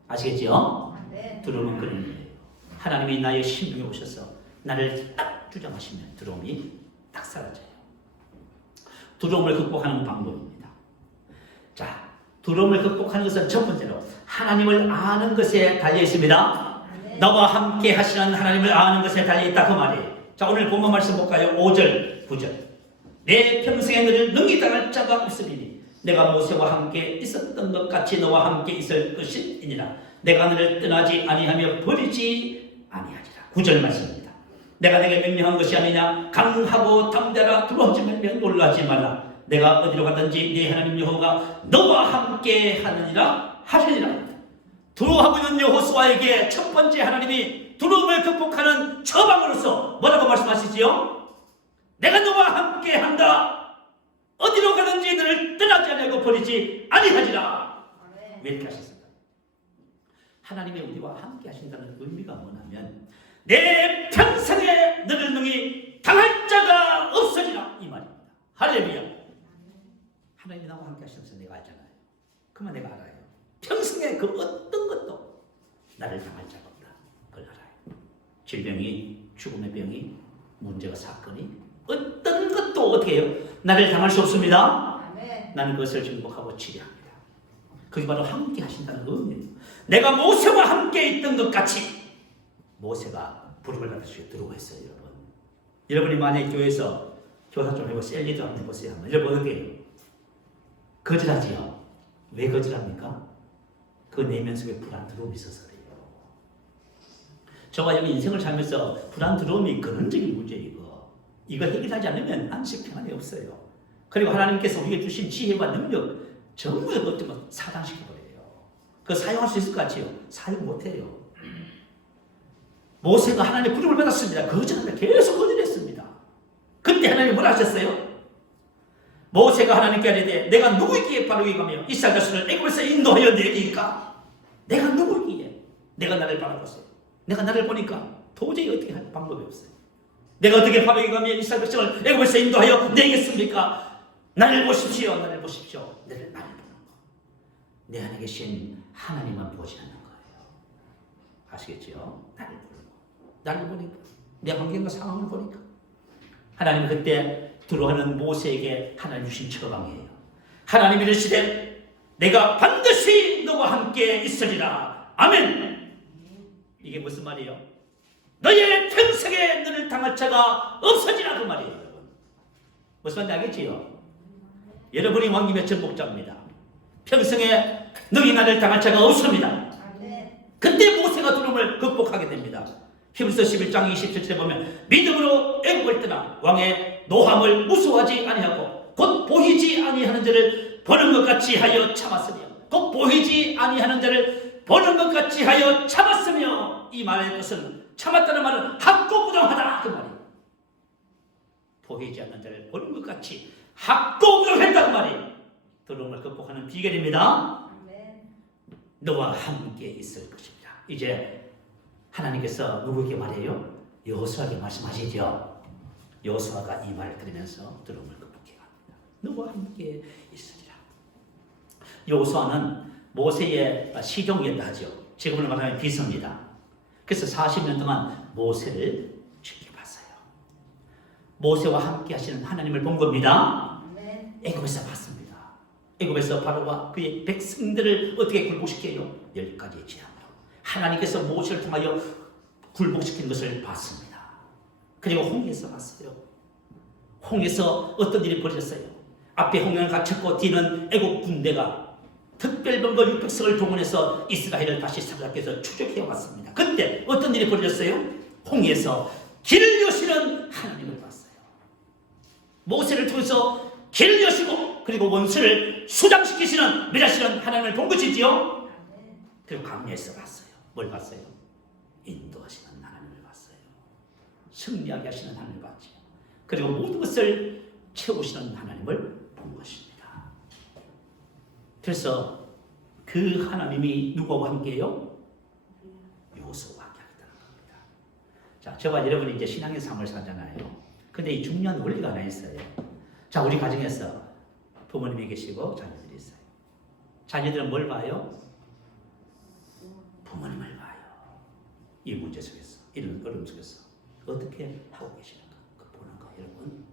아시겠죠? 두려움은 그런 일이에요. 하나님이 나의 심령에 오셔서 나를 딱 주장하시면 두려움이 딱 사라져요. 두려움을 극복하는 방법입니다. 자, 두려움을 극복하는 것은 첫 번째로 하나님을 아는 것에 달려 있습니다. 나와 함께 하시는 하나님을 아는 것에 달려 있다 그 말이에요. 자, 오늘 본문 말씀 볼까요? 5절, 9절. 내 평생에 너를 능히 당할 자가 없으리니 내가 모세와 함께 있었던 것 같이 너와 함께 있을 것이니라. 내가 너를 떠나지 아니하며 버리지 아니하리라. 9절 말씀입니다. 내가 내게 명령한 것이 아니냐. 강하고 담대라. 두려워하지 말며 놀라지 말라. 내가 어디로 가든지 네 하나님 여호와가 너와 함께 하느니라 하시니라. 두려워하고 있는 여호수아에게 첫 번째 하나님이 두려움을 극복하는 처방으로서 뭐라고 말씀하시지요? 내가 너와 함께 한다. 어디로 가든지 너를 떠나지 아니하고 버리지 아니하리라. 왜 이렇게 하셨습니까? 하나님이 우리와 함께 하신다는 의미가 뭐냐면 내 평생에 너를 능히 당할 자가 없어지라 이 말입니다. 할렐루야. 하나님이 나와 함께 하시면서 내가 알잖아요. 그만 내가 알아요. 평생에 그 어떤 것도 나를 당할 자가 없다. 그걸 알아요. 질병이, 죽음의 병이, 문제가, 사건이 어떤 것도 어떻게 해요? 나를 당할 수 없습니다. 아멘. 나는 그것을 정복하고 치료합니다. 그게 바로 함께 하신다는 의미예요. 내가 모세와 함께 있던 것 같이 모세가 부름을 받으시고 들어오겠어요. 여러분. 여러분이 만약에 교회에서 교사 좀 해보세요. 셀리도 한번 해보세요. 여러분 어떻게 해요? 거절하지요. 왜 거절합니까? 그 내면 속에 불안, 두려움이 있어서 그래요. 저와 여기 인생을 살면서 불안, 두려움이 근원적인 문제이고 이걸 해결하지 않으면 안식 평안이 없어요. 그리고 하나님께서 우리에게 주신 지혜와 능력 전부 어떤 것 사장시켜버려요. 그거 사용할 수 있을 것 같지요? 사용 못해요. 모세가 하나님의 부름을 받았습니다. 거절합니다. 계속 거절했습니다. 그때 하나님이 뭐라 하셨어요? 모세가 하나님께 아뢰되 내가 누구이기에 바로에 가며 이스라엘 자손을 애굽에서 인도하여 내리까? 내가 누구이기에? 내가 나를 바라보세요. 내가 나를 보니까 도저히 어떻게 할 방법이 없어요. 내가 어떻게 바로에 가며 이스라엘 백성을 애굽에서 인도하여 내겠습니까? 나를 보십시오. 나를 보십시오. 나를 보는 거. 내 안에 계신 하나님만 보지 않는 거예요. 아시겠지요? 나를 보는 거. 나를 보니까 내 환경과 상황을 보니까 하나님은 그때 두려워하는 모세에게 하나님 주신 처방이에요. 하나님이 이르시되 내가 반드시 너와 함께 있으리라. 아멘. 이게 무슨 말이에요? 너의 평생에 너를 당할 자가 없어지라 그 말이에요. 여러분. 무슨 말인지 알겠지요? 여러분이 왕님의 전복자입니다. 평생에 너희 나를 당할 자가 없습니다. 그때 모세가 두려움을 극복하게 됩니다. 히브리서 11장 27절에 보면 믿음으로 애굽을 떠나 왕의 노함을 무서워하지 아니하고 곧 보이지 아니하는 자를 보는 것 같이 하여 참았으며 곧 보이지 아니하는 자를 보는 것 같이 하여 참았으며 이 말의 뜻은 참았다는 말은 학고부정하다 그 말이에요. 보이지 않는 자를 보는 것 같이 합공을 했단 말이에요. 두려움을 극복하는 비결입니다. 너와 함께 있을 것입니다. 이제 하나님께서 누구에게 말해요? 여호수아에게 말씀하시죠. 여호수아가 이 말을 들으면서 두려움을 극복해 갑니다. 너와 함께 있으리라. 여호수아는 모세의 시종이었다 하죠. 지금으로 말하면 비서입니다. 그래서 40년 동안 모세를 지켜봤어요. 모세와 함께 하시는 하나님을 본 겁니다. 애굽에서 봤습니다. 애굽에서 바로와 그의 백성들을 어떻게 굴복시켜요? 10가지의 재앙으로 하나님께서 모세를 통하여 굴복시킨 것을 봤습니다. 그리고 홍해에서 봤어요. 홍해에서 어떤 일이 벌어졌어요? 앞에 홍해는 갇혔고 뒤는 애굽 군대가 특별병거 600석을 동원해서 이스라엘을 다시 사로잡기 위해서 추적해 왔습니다. 그때 어떤 일이 벌어졌어요? 홍해에서 길을 여시는 하나님을 봤어요. 모세를 통해서 길을 여시고 그리고 원수를 수장시키시는 멸하시는 하나님을 본 것이지요. 그리고 강야에서 봤어요. 뭘 봤어요? 인도하시는 하나님을 봤어요. 승리하게 하시는 하나님을 봤죠. 그리고 모든 것을 채우시는 하나님을 본 것입니다. 그래서 그 하나님이 누구와 함께해요? 여호수아와 함께 하겠다는 겁니다. 자, 저와 여러분이 이제 신앙의 삶을 살잖아요. 근데 이 중요한 원리가 하나 있어요. 자, 우리 가정에서 부모님이 계시고 자녀들이 있어요. 자녀들은 뭘 봐요? 부모님을 봐요. 이 문제 속에서, 이런 어려움 속에서 어떻게 하고 계시는가, 그 보는 거, 여러분.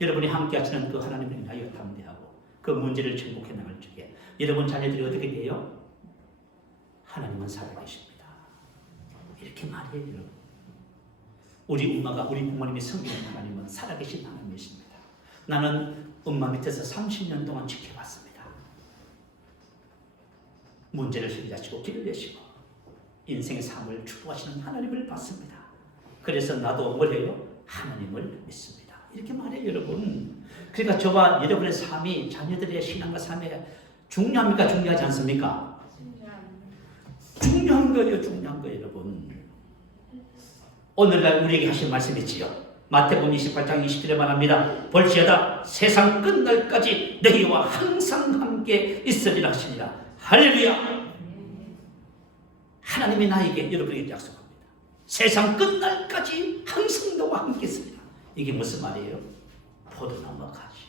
여러분이 함께 하시는 그 하나님을 인하여 담대하고 그 문제를 극복해 나갈 적에 여러분 자녀들이 어떻게 돼요? 하나님은 살아계십니다. 이렇게 말해요, 여러분. 우리 엄마가, 우리 부모님이 섬기는 하나님은 살아계신 하나님이십니다. 나는 엄마 밑에서 30년 동안 지켜봤습니다. 문제를 해결하시고 길을 내시고 인생의 삶을 축복하시는 하나님을 봤습니다. 그래서 나도 뭘 해요? 하나님을 믿습니다. 이렇게 말해요, 여러분. 그러니까 저와 여러분의 삶이 자녀들의 신앙과 삶에 중요합니까? 중요하지 않습니까? 중요한 거예요, 중요한 거예요, 여러분. 오늘날 우리에게 하신 말씀이지요. 마태복음 28장 20절에 말합니다. 볼지어다 세상 끝날까지 너희와 항상 함께 있으리라 하시니라. 할렐루야. 하나님이 나에게 여러분에게 약속합니다. 세상 끝날까지 항상 너와 함께 있으리라. 이게 무슨 말이에요? 포도나무와 가지.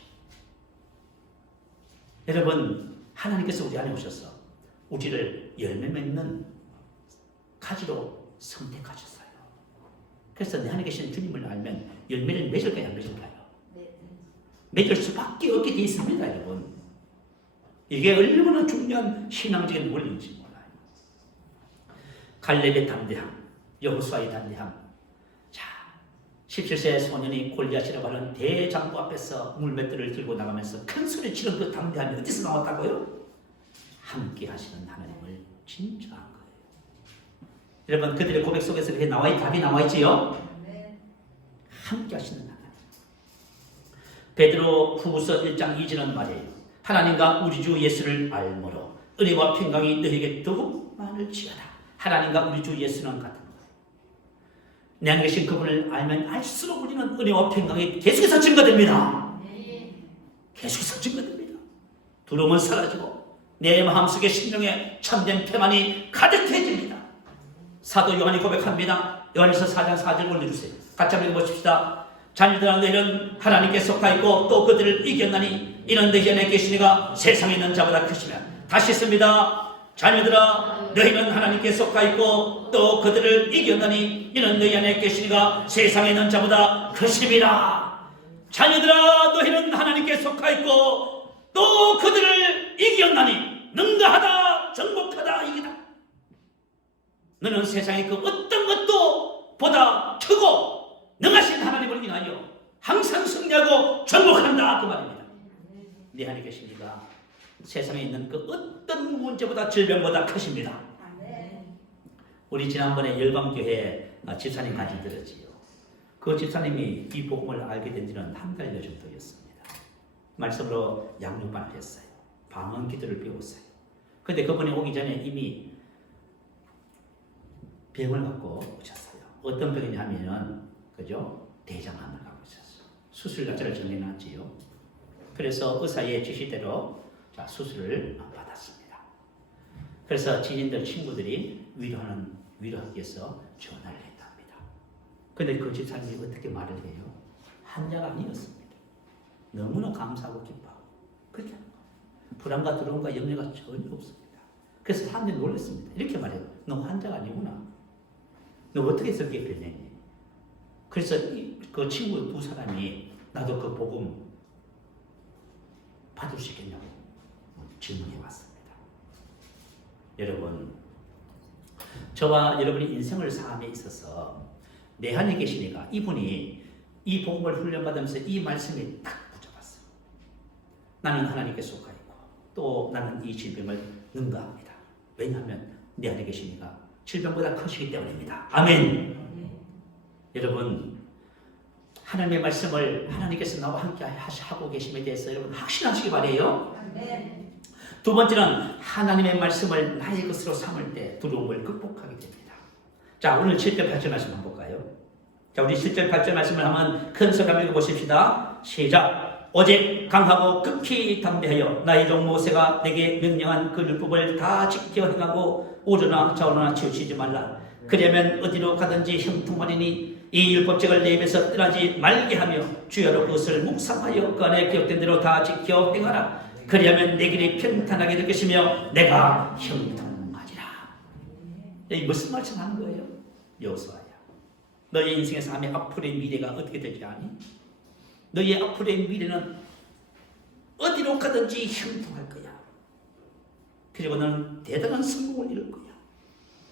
여러분, 하나님께서 우리 안에 오셔서 우리를 열매 맺는 가지로 선택하셨어요. 그래서 내 안에 계신 주님을 알면 열매를 맺을까요, 안 맺을까요? 맺을 수밖에 없게 되어 있습니다, 여러분. 이게 얼마나 중요한 신앙적인 원리인지 몰라요. 갈렙의 담대함, 여호수아의 담대함. 자, 17세 소년이 골리앗이라고 하는 대장부 앞에서 물맷돌을 들고 나가면서 큰 소리 치는 그 담대함이 어디서 나왔다고요? 함께 하시는 하나님을 진짜 한 거예요. 여러분, 그들의 고백 속에서 그게 답이 나와 있지요? 함께 하시는 하나님. 베드로 후서 1장 2절은 말이에요. 하나님과 우리 주 예수를 알므로 은혜와 평강이 너희에게 더욱 많을지어다. 하나님과 우리 주 예수는 같은 거예요. 내 안에 계신 그분을 알면 알수록 우리는 은혜와 평강이 계속해서 증가됩니다. 계속해서 증가됩니다. 두려움은 사라지고 내 마음속에 심령에 참된 평안이 가득해집니다. 사도 요한이 고백합니다. 요한일서 4장 4절 올려주세요. 같이 한번 읽어보십시다. 자녀들아 너희는 하나님께 속하 있고 또 그들을 이겼나니 이는 너희 안에 계시니가 세상에 있는 자보다 크시며. 다시 있습니다. 자녀들아 너희는 하나님께 속하 있고 또 그들을 이겼나니 이는 너희 안에 계시니가 세상에 있는 자보다 크심이라. 자녀들아 너희는 하나님께 속하 있고 또 그들을 이겼나니 능가하다 정복하다 이기다. 너는 세상의 그 어떤 것도 보다 크고 능하신 하나님을 인하여 항상 승리하고 정복한다 그 말입니다. 네 안에 계십니다. 세상에 있는 그 어떤 문제보다 질병보다 크십니다. 우리 지난번에 열방교회 집사님 같이 들었지요. 그 집사님이 이 복음을 알게 된 지는 한 달여 정도였습니다. 말씀으로 양육반을 했어요. 방언 기도를 배웠어요. 그런데 그분이 오기 전에 이미 병을 갖고 오셨어요. 어떤 병이냐면 그죠? 대장암을 갖고 있었어요. 수술 날짜를 정해놨지요. 그래서 의사의 지시대로 수술을 받았습니다. 그래서 지인들 친구들이 위로하기 위해서 전화를 했답니다. 근데 그 집사님이 어떻게 말을 해요? 환자가 아니었습니다. 너무나 감사하고 기뻐하고 그렇게 하는 거예요. 불안과 두려움과 염려가 전혀 없습니다. 그래서 사람들이 놀랐습니다. 이렇게 말해요. 너 환자가 아니구나. 너 어떻게 해서 그렇게 변했니? 그래서 그 친구 두 사람이 나도 그 복음 받을 수 있겠냐고 질문해 왔습니다. 여러분, 저와 여러분의 인생을 삶에 있어서 내 안에 계시니까 이분이 이 복음을 훈련받으면서 이 말씀이 딱 붙잡았어. 나는 하나님께 속하 있고 또 나는 이 질병을 능가합니다. 왜냐하면 내 안에 계시니까 질병보다 크시기 때문입니다. 아멘. 여러분, 하나님의 말씀을 하나님께서 나와 함께 하고 계심에 대해서 여러분 확신하시기 바래요. 두 번째는 하나님의 말씀을 나의 것으로 삼을 때 두려움을 극복하게 됩니다. 자, 오늘 7절 8절 말씀 한번 볼까요? 자, 우리 7절 8절 말씀을 한번 큰 소리 한번 읽어보십시다. 시작. 오직 강하고 극히 담대하여 나의 종 모세가 내게 명령한 그 율법을 다 지켜 행하고 오르나 좌우나 치우치지 말라. 그러면 어디로 가든지 형통하리니 이 율법책을 내 입에서 떠나지 말게 하며 주야로 그것을 묵상하여 그 안에 기록된 대로 다 지켜 행하라. 그리하면 내 길이 평탄하게 될 것이며 내가 형통하리라. 이 무슨 말씀 하는 거예요? 여호수아야, 너의 인생의 삶의 앞으로의 미래가 어떻게 될지 아니? 너의 앞으로의 미래는 어디로 가든지 형통할 거야. 그리고 너는 대단한 성공을 이룰 거야.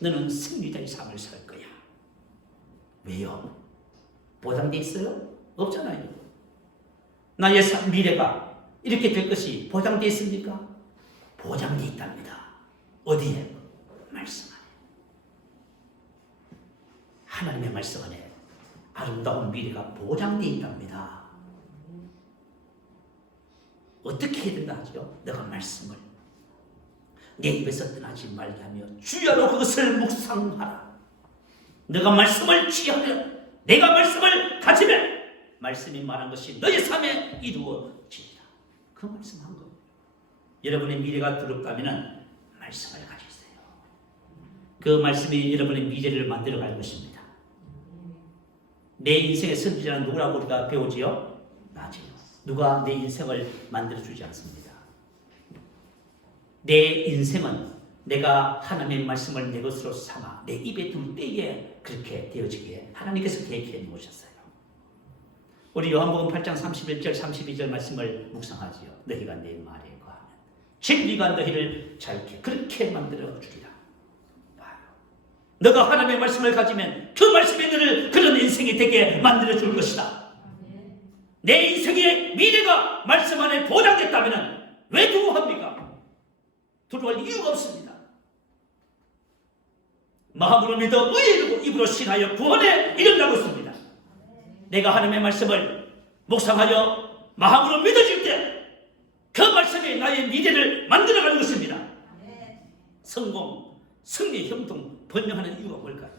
너는 승리자의 삶을 살 거야. 왜요? 보장돼 있어요? 없잖아요. 나의 미래가 이렇게 될 것이 보장돼 있습니까? 보장돼 있답니다. 어디에? 말씀 안에. 하나님의 말씀 안에 아름다운 미래가 보장돼 있답니다. 어떻게 해야 된다 하죠? 내가 말씀을 내 입에서 떠나지 말게 하며 주야로 그것을 묵상하라. 내가 말씀을 취하면, 내가 말씀을 가지면 말씀이 말한 것이 너의 삶에 이루어지리라. 그 말씀 한 거예요. 여러분의 미래가 두렵다면 말씀을 가지세요. 그 말씀이 여러분의 미래를 만들어갈 것입니다. 내 인생의 선지자는 누구라고 우리가 배우지요? 나지요. 누가 내 인생을 만들어주지 않습니다. 내 인생은 내가 하나님의 말씀을 내 것으로 삼아 내 입에 둘 때에 그렇게 되어지기에 하나님께서 계획해 놓으셨어요. 우리 요한복음 8장 31절 32절 말씀을 묵상하지요. 너희가 내 말에 거하면 진리가 너희를 자유케 그렇게 만들어 주리라. 봐요. 너가 하나님의 말씀을 가지면 그 말씀이 너를 그런 인생이 되게 만들어 줄 것이다. 내 인생의 미래가 말씀 안에 보장됐다면 왜 두려워합니까? 두려워할 이유가 없습니다. 마음으로 믿어 의에 이르고 입으로 신하여 구원에 이른다고 했습니다. 내가 하나님의 말씀을 묵상하여 마음으로 믿어질 때 그 말씀이 나의 미래를 만들어가는 것입니다. 성공, 승리, 형통, 번영하는 이유가 뭘까요?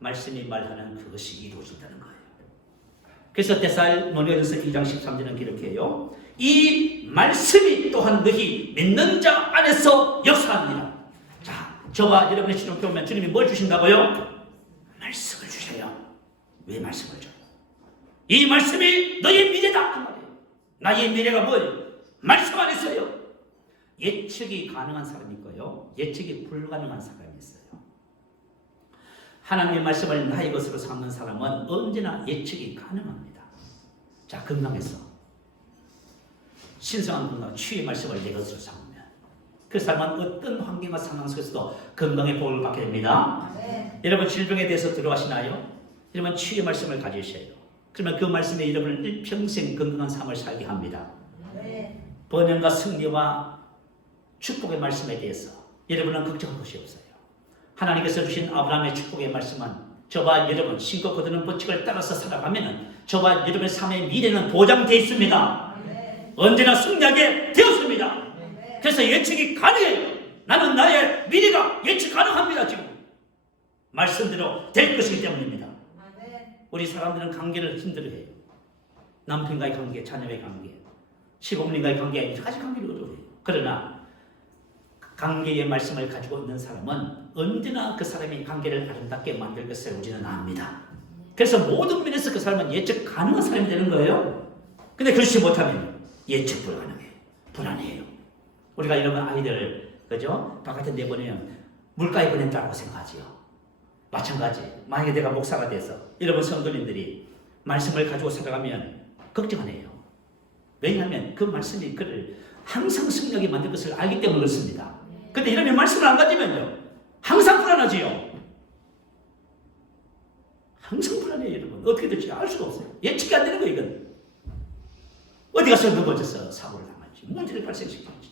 말씀이 말하는 그것이 이루어진다는 거예요. 그래서 데살로니가전서 2장 13절은 기록해요. 이 말씀이 또한 너희 믿는 자 안에서 역사합니다. 자, 저와 여러분의 시험 보면 주님이 뭘 주신다고요? 말씀을 주셔요. 왜 말씀을 줘요? 이 말씀이 너의 미래다 그 말이에요. 나의 미래가 뭐예요? 말씀 안에 있어요. 예측이 가능한 사람이 있고요, 예측이 불가능한 사람이 있어요. 하나님의 말씀을 나의 것으로 삼는 사람은 언제나 예측이 가능합니다. 자, 건강에서 신성한 건강, 주의 말씀을 내 것으로 삼으면 그 사람은 어떤 환경과 상황 속에서도 건강의 복을 받게 됩니다. 여러분 질병에 대해서 들어가시나요? 여러분 주의 말씀을 가지셔요. 그러면 그 말씀이 여러분을 일평생 건강한 삶을 살게 합니다. 번영과 승리와 축복의 말씀에 대해서 여러분은 걱정할 것이 없어요. 하나님께서 주신 아브라함의 축복의 말씀은 저와 여러분 신고 거두는 법칙을 따라서 살아가면 저와 여러분의 삶의 미래는 보장되어 있습니다. 언제나 승리하게 되었습니다. 그래서 예측이 가능해요. 나는 나의 미래가 예측 가능합니다. 지금 말씀대로 될 것이기 때문입니다. 우리 사람들은 관계를 힘들어해요. 남편과의 관계, 자녀의 관계, 시부모님과의 관계, 여러 가지 관계를 어려워해요. 그러나 관계의 말씀을 가지고 있는 사람은 언제나 그 사람의 관계를 아름답게 만들 것을 우리는 압니다. 그래서 모든 면에서 그 사람은 예측 가능한 사람이 되는 거예요. 근데 그렇지 못하면 예측 불가능해요. 불안해요. 우리가 이런 아이들, 그죠? 바깥에 내보내면 물가에 보낸다고 생각하지요. 마찬가지. 만약에 내가 목사가 돼서 여러분 성도님들이 말씀을 가지고 살아가면 걱정 안 해요. 왜냐하면 그 말씀이 그를 항상 승리하게 만들 것을 알기 때문에 그렇습니다. 근데 이러면 말씀을 안 가지면요, 항상 불안하지요. 항상 불안해요, 여러분. 어떻게 될지 알 수가 없어요. 예측이 안 되는 거예요, 이건. 어디 가서 넘어져서 사고를 당할지, 문제를 발생시킬지.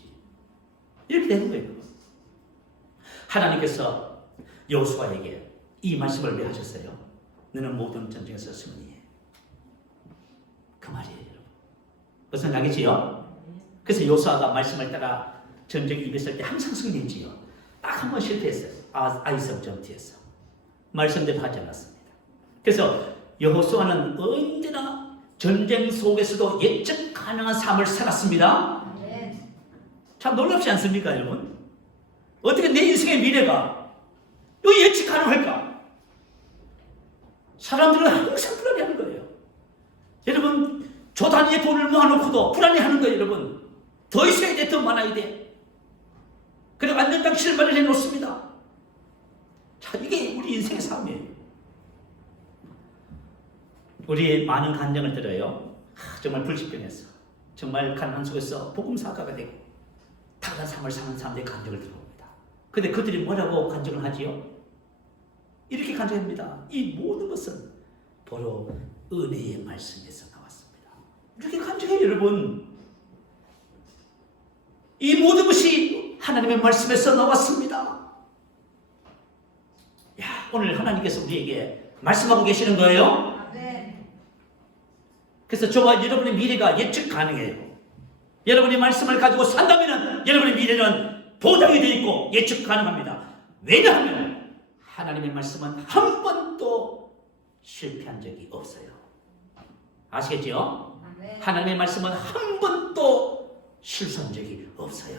이렇게 되는 거예요. 하나님께서 여호수아에게 이 말씀을 왜 하셨어요? 너는 모든 전쟁에서 승리해. 그 말이에요, 여러분. 무슨 말이지요? 그래서 여호수아가 말씀을 따라 전쟁에 임했을 때 항상 승리했지요. 딱 한 번 실패했어요. 아이성 전투에서. 말씀대로 하지 않았습니다. 그래서 여호수아는 언제나 전쟁 속에서도 예측 가능한 삶을 살았습니다. 참 놀랍지 않습니까, 여러분? 어떻게 내 인생의 미래가 예측 가능할까? 사람들은 항상 불안해하는 거예요. 여러분, 조 단위의 돈을 모아놓고도 불안해하는 거예요, 여러분. 더 있어야 돼, 더 많아야 돼. 그리고 안전장 실마리를 해놓습니다. 자, 이게 우리 인생의 삶이에요. 우리 많은 간증을 들어요. 정말 불치병했어. 정말 가난 속에서 복음사가가 되고 탁월한 삶을 사는 사람들의 간증을 들어봅니다. 근데 그들이 뭐라고 간증을 하지요? 이렇게 간증합니다. 이 모든 것은 바로 은혜의 말씀에서 나왔습니다. 이렇게 간증해요, 여러분. 이 모든 것이 하나님의 말씀에서 나왔습니다. 야, 오늘 하나님께서 우리에게 말씀하고 계시는 거예요. 그래서 저와 여러분의 미래가 예측 가능해요. 여러분이 말씀을 가지고 산다면 여러분의 미래는 보장이 되어 있고 예측 가능합니다. 왜냐하면 하나님의 말씀은 한 번도 실패한 적이 없어요. 아시겠죠? 하나님의 말씀은 한 번도 실수한 적이 없어요.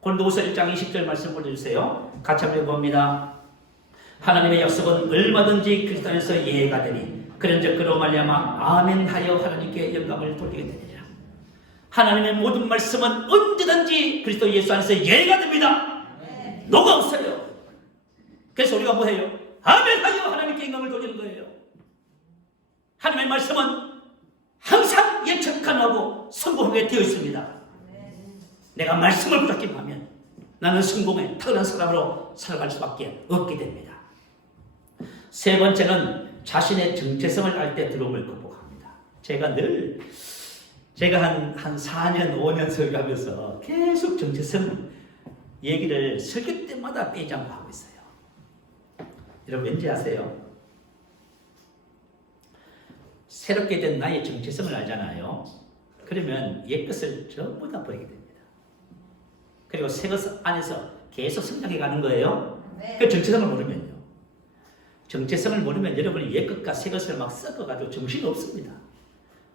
고린도후서 1장 20절 말씀 보여주세요. 같이 한번 읽어봅니다. 하나님의 약속은 얼마든지 그리스도 안에서 예가 되니 그런즉 그로 말미암아 아멘하여 하나님께 영광을 돌리게 되리라. 하나님의 모든 말씀은 언제든지 그리스도 예수 안에서 예가 됩니다. 노가 없어요. 그래서 우리가 뭐해요? 아멘하여 하나님께 영광을 돌리는 거예요. 하나님의 말씀은 항상 예측 가능하고 성공하게 되어 있습니다. 내가 말씀을 붙잡기만 하면 나는 성공의 탁월한 사람으로 살아갈 수밖에 없게 됩니다. 세 번째는 자신의 정체성을 알 때 두려움을 극복합니다. 제가 한 4년, 5년 설교하면서 계속 정체성 얘기를 설교 때마다 빼지 않고 하고 있어요. 여러분 왠지 아세요? 새롭게 된 나의 정체성을 알잖아요. 그러면 옛 것을 전부 다 버리게 됩니다. 그리고 새 것 안에서 계속 성장해 가는 거예요. 그 정체성을 모르면요. 정체성을 모르면 여러분이 옛 것과 새 것을 막 섞어가지고 정신이 없습니다.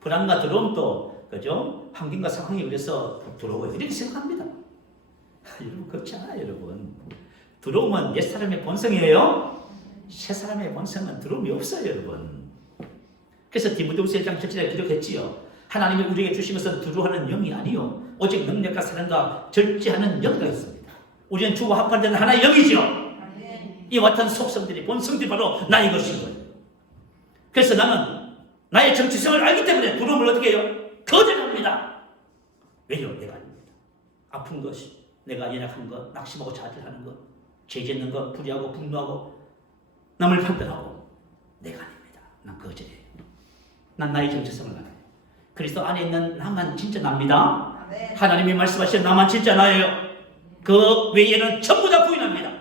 불안과 두려움도, 그죠? 환경과 상황이 그래서 들어오고 이렇게 생각합니다. 여러분, 그렇지 않아요, 여러분. 두려움은 옛 사람의 본성이에요. 새 사람의 본성은 두려움이 없어요, 여러분. 그래서 디모데후서 1장 7절에 기록했지요. 하나님이 우리에게 주신 것은 두려워하는 영이 아니요 오직 능력과 사랑과 절제하는 영이 있습니다. 우리는 주와 합판되는 하나의 영이죠. 이와 같은 속성들이 본성들이 바로 나의 것인 거예요. 그래서 나는 나의 정체성을 알기 때문에 두려움을 어떻게 해요? 거절합니다. 왜요? 내가 아닙니다. 아픈 것이, 내가 연약한 것, 낙심하고 좌절하는 것, 죄 짓는 것, 불의하고 분노하고 남을 판단하고 내가 아닙니다. 난 거절해요. 난 나의 정체성을 알아요. 그리스도 안에 있는 나만 진짜 납니다. 하나님이 말씀하신 나만 진짜 나예요. 그 외에는 전부 다 부인합니다.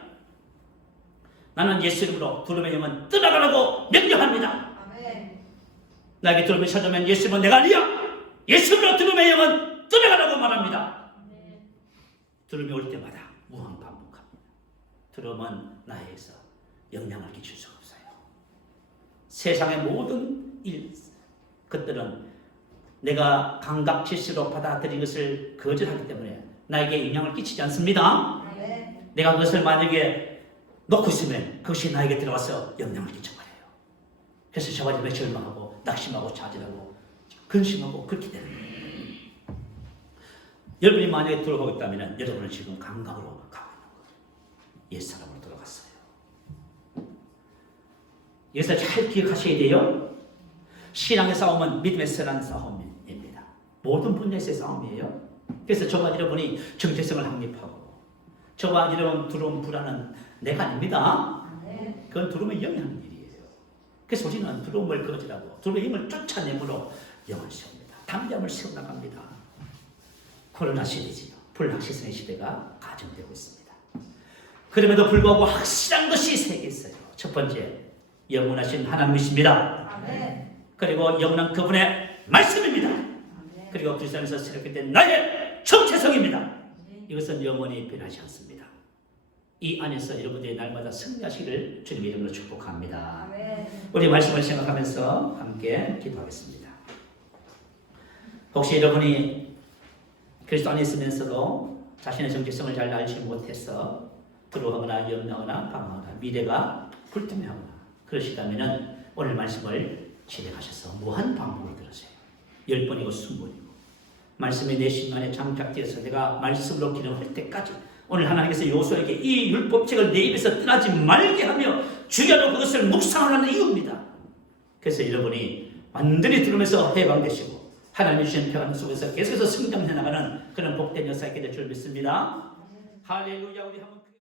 나는 예수 이름으로 두려움의 영은 떠나가라고 명령합니다. 나에게 두려움이 찾아오면 예수 이름은 내가 아니야. 예수 이름으로 두려움의 영은 떠나가라고 말합니다. 두려움이 올 때마다 무한 반복합니다. 두려움은 나에게서 영향을 끼칠 수가 없어요. 세상의 모든 것들은 내가 감각 지식으로 받아들인 것을 거절하기 때문에 나에게 영향을 끼치지 않습니다. 내가 그것을 만약에 놓고 있으면 그것이 나에게 들어와서 영향을 끼쳐버려요. 그래서 저와 여러분이 절망하고 낙심하고 좌절하고 근심하고 그렇게 되는 거예요. 여러분이 만약에 돌아가고 있다면 여러분은 지금 감각으로 가고 있는 거예요. 옛사람으로 돌아갔어요. 여기서 잘 기억하셔야 돼요. 신앙의 싸움은 믿음의 선한 싸움입니다. 모든 분야에서의 싸움이에요. 그래서 저와 여러분이 정체성을 확립하고 저와 여러분 두려움 불안은 내가 아닙니다. 그건 두려움의 영이 하는 일이에요. 그래서 우리는 두려움을 거절하고 두려움의 힘을 쫓아내므로 영을 세웁니다. 담대함을 세워나갑니다. 코로나 시대지요. 불확실성의 시대가 가정되고 있습니다. 그럼에도 불구하고 확실한 것이 세 개 있어요. 첫 번째, 영원하신 하나님이십니다. 그리고 영원한 그분의 말씀입니다. 그리고 그리스도 안에서 새롭게 된 나의 정체성입니다. 이것은 영원히 변하지 않습니다. 이 안에서 여러분들이 날마다 승리하시기를 주님의 이름으로 축복합니다. 우리 말씀을 생각하면서 함께 기도하겠습니다. 혹시 여러분이 그리스도 안에 있으면서도 자신의 정체성을 잘 알지 못해서 두려워하거나 염려하거나 방황하거나 미래가 불투명하거나 그러시다면 오늘 말씀을 실행하셔서 무한 반복을 들으세요. 10번이고 20번이고 말씀이 내 심간에 장착되어서 내가 말씀으로 기능할 때까지 오늘 하나님께서 여호수아에게 이 율법책을 내 입에서 떠나지 말게 하며 주야로 그것을 묵상하라는 이유입니다. 그래서 여러분이 완전히 들으면서 해방되시고 하나님이 주신 평안 속에서 계속해서 성장해 나가는 그런 복된 역사가 될 줄 믿습니다. 할렐루야. 우리 한번